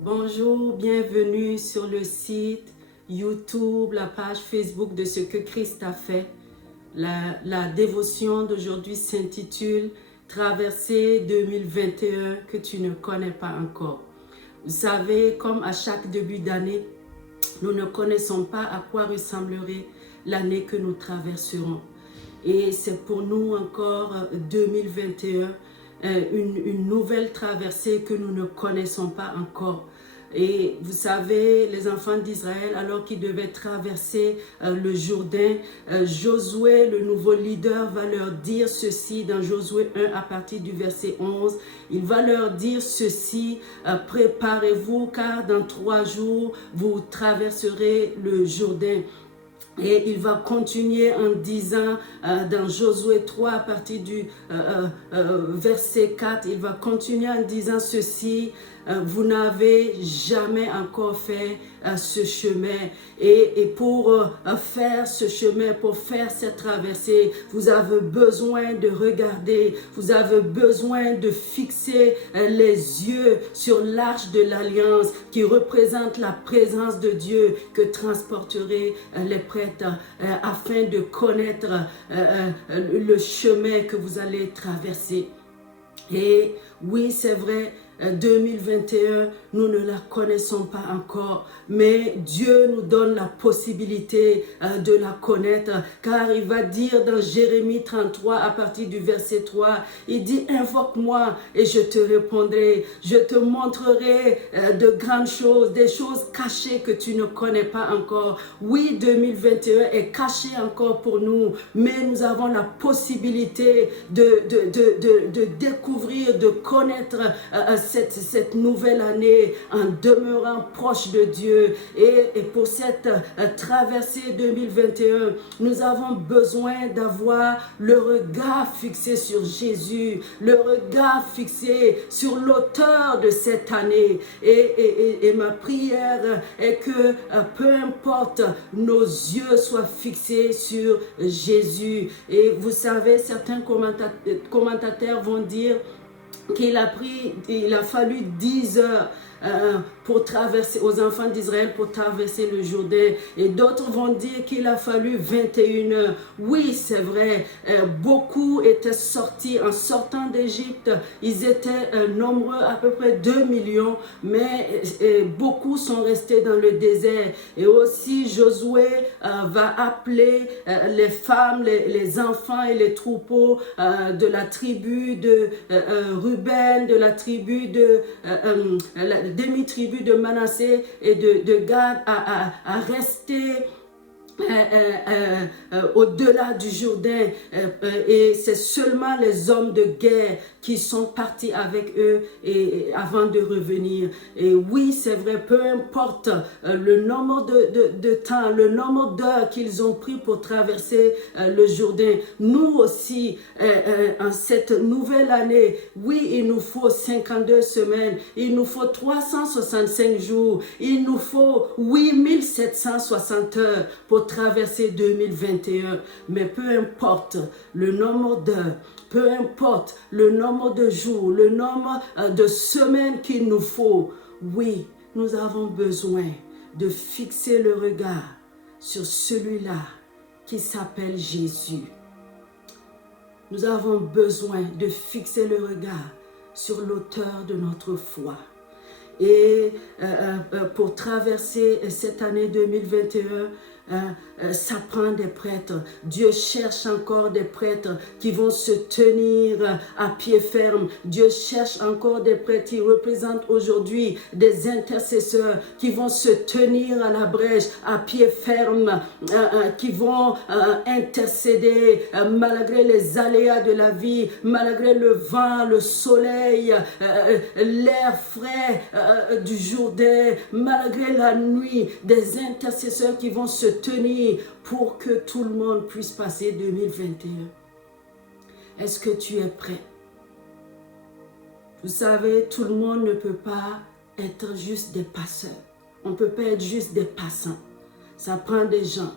Bonjour, bienvenue sur le site YouTube, la page Facebook de ce que Christ a fait. La dévotion d'aujourd'hui s'intitule Traversée 2021 que tu ne connais pas encore. Vous savez, comme à chaque début d'année, nous ne connaissons pas à quoi ressemblerait l'année que nous traverserons. Et c'est pour nous encore 2021, une nouvelle traversée que nous ne connaissons pas encore. Et vous savez, les enfants d'Israël, alors qu'ils devaient traverser le Jourdain, Josué, le nouveau leader, va leur dire ceci dans Josué 1 à partir du verset 11. Il va leur dire ceci, préparez-vous car dans 3 jours, vous traverserez le Jourdain. Et il va continuer en disant dans Josué 3 à partir du verset 4, il va continuer en disant ceci, vous n'avez jamais encore fait ce chemin. Et pour faire ce chemin, pour faire cette traversée, vous avez besoin de regarder, vous avez besoin de fixer les yeux sur l'arche de l'alliance qui représente la présence de Dieu que transporteraient les prêtres afin de connaître le chemin que vous allez traverser. Et oui, c'est vrai, 2021, nous ne la connaissons pas encore, mais Dieu nous donne la possibilité de la connaître, car il va dire dans Jérémie 33 à partir du verset 3, il dit invoque-moi et je te répondrai, je te montrerai de grandes choses, des choses cachées que tu ne connais pas encore. Oui, 2021 est caché encore pour nous, mais nous avons la possibilité de découvrir, de connaître cette nouvelle année en demeurant proche de Dieu. Et pour cette traversée 2021, nous avons besoin d'avoir le regard fixé sur Jésus, le regard fixé sur l'auteur de cette année. Et ma prière est que peu importe, nos yeux soient fixés sur Jésus. Et vous savez, certains commentateurs vont dire qu'il a fallu 10 heures pour traverser, aux enfants d'Israël pour traverser le Jourdain, et d'autres vont dire qu'il a fallu 21 heures. Oui, c'est vrai, beaucoup étaient sortis en sortant d'Égypte, ils étaient nombreux, à peu près 2 millions, mais beaucoup sont restés dans le désert. Et aussi Josué va appeler les femmes, les enfants et les troupeaux de la tribu de Ruben, de la tribu de la demi-tribu de Manassé et de Gad à rester au-delà du Jourdain, et c'est seulement les hommes de guerre qui sont partis avec eux et avant de revenir. Et oui, c'est vrai, peu importe le nombre de temps, le nombre d'heures qu'ils ont pris pour traverser le Jourdain, nous aussi, en cette nouvelle année, oui, il nous faut 52 semaines, il nous faut 365 jours, il nous faut 8760 heures pour traverser 2021. Mais peu importe le nombre d'heures, peu importe le nombre de jours, le nombre de semaines qu'il nous faut, oui, nous avons besoin de fixer le regard sur celui-là qui s'appelle Jésus. Nous avons besoin de fixer le regard sur l'auteur de notre foi. Et pour traverser cette année 2021, ça prend des prêtres. Dieu cherche encore des prêtres qui vont se tenir à pied ferme. Dieu cherche encore des prêtres qui représentent aujourd'hui des intercesseurs qui vont se tenir à la brèche, à pied ferme, qui vont intercéder malgré les aléas de la vie, malgré le vent, le soleil, l'air frais du Jourdain, malgré la nuit, des intercesseurs qui vont se tenir pour que tout le monde puisse passer 2021. Est-ce que tu es prêt? Vous savez, tout le monde ne peut pas être juste des passeurs. On ne peut pas être juste des passants. Ça prend des gens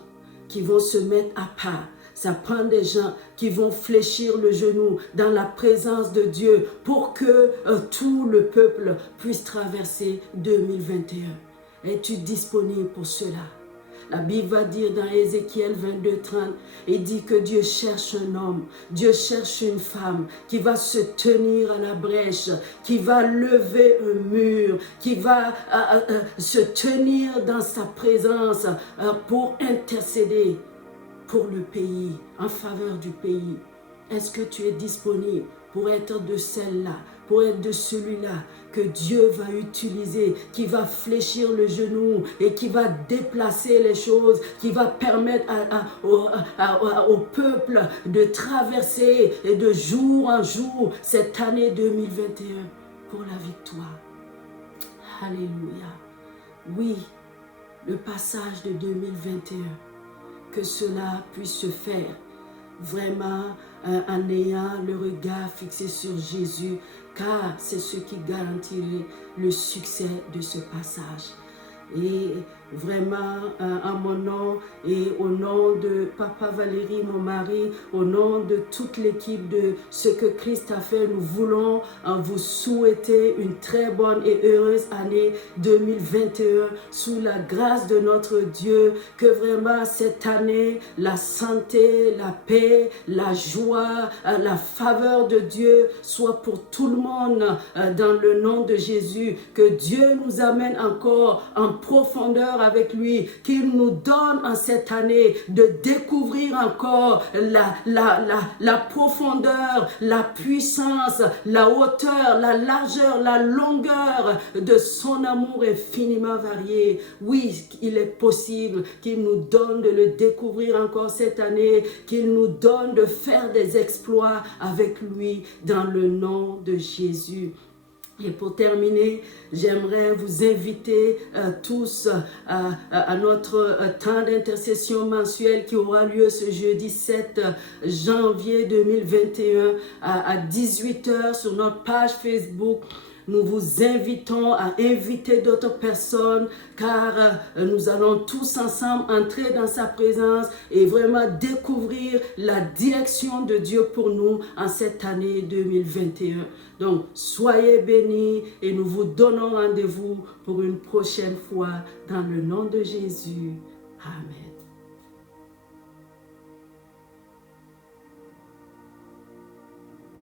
qui vont se mettre à part. Ça prend des gens qui vont fléchir le genou dans la présence de Dieu pour que tout le peuple puisse traverser 2021. Es-tu disponible pour cela? La Bible va dire dans Ézéchiel 22:30, il dit que Dieu cherche un homme, Dieu cherche une femme qui va se tenir à la brèche, qui va lever un mur, qui va se tenir dans sa présence pour intercéder pour le pays, en faveur du pays. Est-ce que tu es disponible pour être de celle-là, pour être de celui-là que Dieu va utiliser, qui va fléchir le genou et qui va déplacer les choses, qui va permettre au peuple de traverser et de jour en jour cette année 2021 pour la victoire. Alléluia. Oui, le passage de 2021, que cela puisse se faire vraiment en ayant le regard fixé sur Jésus, car c'est ce qui garantirait le succès de ce passage. Et vraiment, en mon nom et au nom de Papa Valérie, mon mari, au nom de toute l'équipe de Ce que Christ a fait, nous voulons vous souhaiter une très bonne et heureuse année 2021 sous la grâce de notre Dieu, que vraiment cette année, la santé, la paix, la joie, la faveur de Dieu soit pour tout le monde dans le nom de Jésus, que Dieu nous amène encore en profondeur avec lui, qu'il nous donne en cette année de découvrir encore la profondeur, la puissance, la hauteur, la largeur, la longueur de son amour infiniment varié. Oui, il est possible qu'il nous donne de le découvrir encore cette année, qu'il nous donne de faire des exploits avec lui dans le nom de Jésus. Et pour terminer, j'aimerais vous inviter tous à notre temps d'intercession mensuel qui aura lieu ce jeudi 7 janvier 2021 à 18h sur notre page Facebook. Nous vous invitons à inviter d'autres personnes car nous allons tous ensemble entrer dans sa présence et vraiment découvrir la direction de Dieu pour nous en cette année 2021. Donc, soyez bénis et nous vous donnons rendez-vous pour une prochaine fois dans le nom de Jésus. Amen.